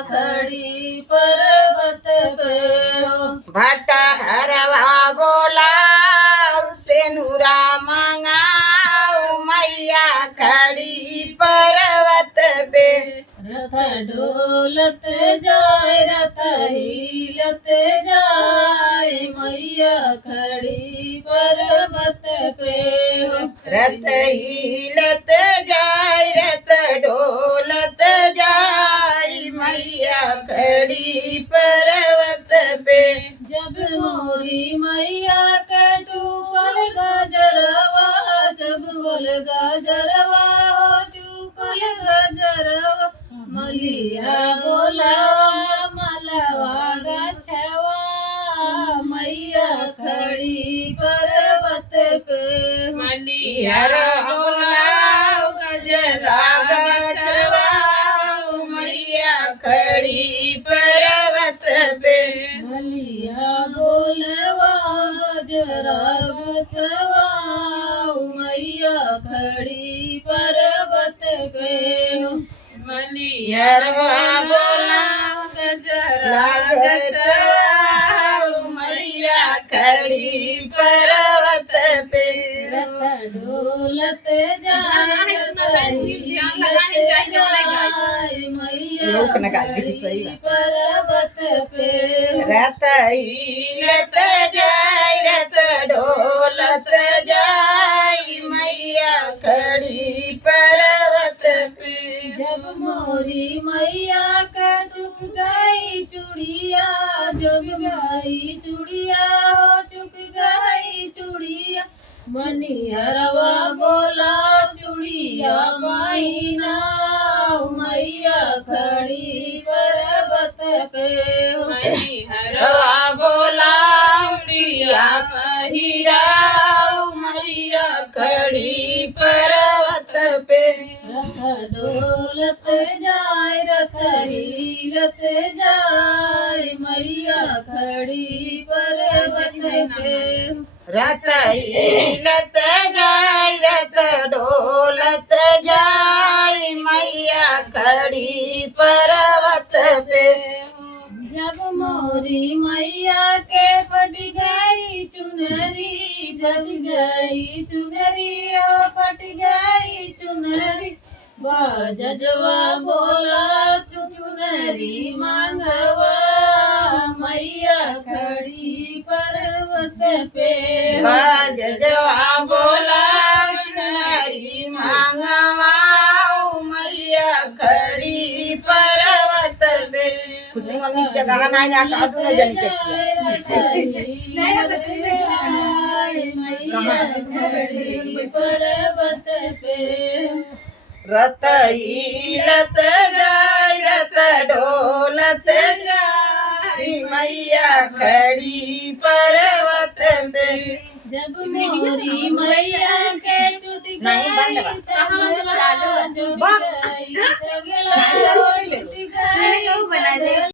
खड़ी पर्वत पे हो। भट्टा हरवा बोला से नूरा मंगाओ मैया खड़ी पर्वत पे। रथ डोलत जाए रथ हिलत जाए मैया खड़ी पर्वत पे हो। रथ हिलत जाए रथ डोलत जाए मैया खड़ी पर्वत पे। जब मोरी मैया के चूकल गजरवा जब बोल गजरवा हो चूकल गजरवा मलिया गोलावा मलवा गछवा मैया खड़ी पर्वत पे। मलिया बोलाओ गजरा गछवा मैया खड़ी पर्वत पे। मलिया बोलवा गजरा गछवा मैया खड़ी पर्वत पे हो। मलियरवा बोला गजरा गछवा मैया खड़ी पर्वत पे। रथ डोलत जाए मैया खड़ी पर्वत पे। रथ हिलत जाए रथ डोलत जाए मैया खड़ी पर्वत पे। जब मोरी मैया का चुक गई चूड़िया जब गई चूड़िया हो चुक गई चूड़िया मनिहरवा बोला चूड़िया महीना मैया खड़ी पर्वत पे हो। मनिहरवा बोला चूड़िया पहिराओ मैया खड़ी पर्वत पे। रथ डोलत जाए रथ हिलत जाए मैया खड़ी पर्वत पे। रथ हिलत जाए रथ डोलत जाए मैया खड़ी पर्वत पे। जब मोरी मैया के फट गई चुनरी जब गई चुनरी हो फट गई चुनरी बाजवा बोला चुनरी मांगवा मैया खड़ी पर्वत पे। बाजवा बोला चुनरी मांगवाओ मैया खड़ी पर्वत पे। खुशी मम्मी जगह नहीं जाता तू न जन के खड़ी पर्वत पे। रथ हिलत जाए रथ डोलत जाए मैया खड़ी पर्वत पे। जब मोरी मैया के टूट गई चगला टूट गई चगला टूट गई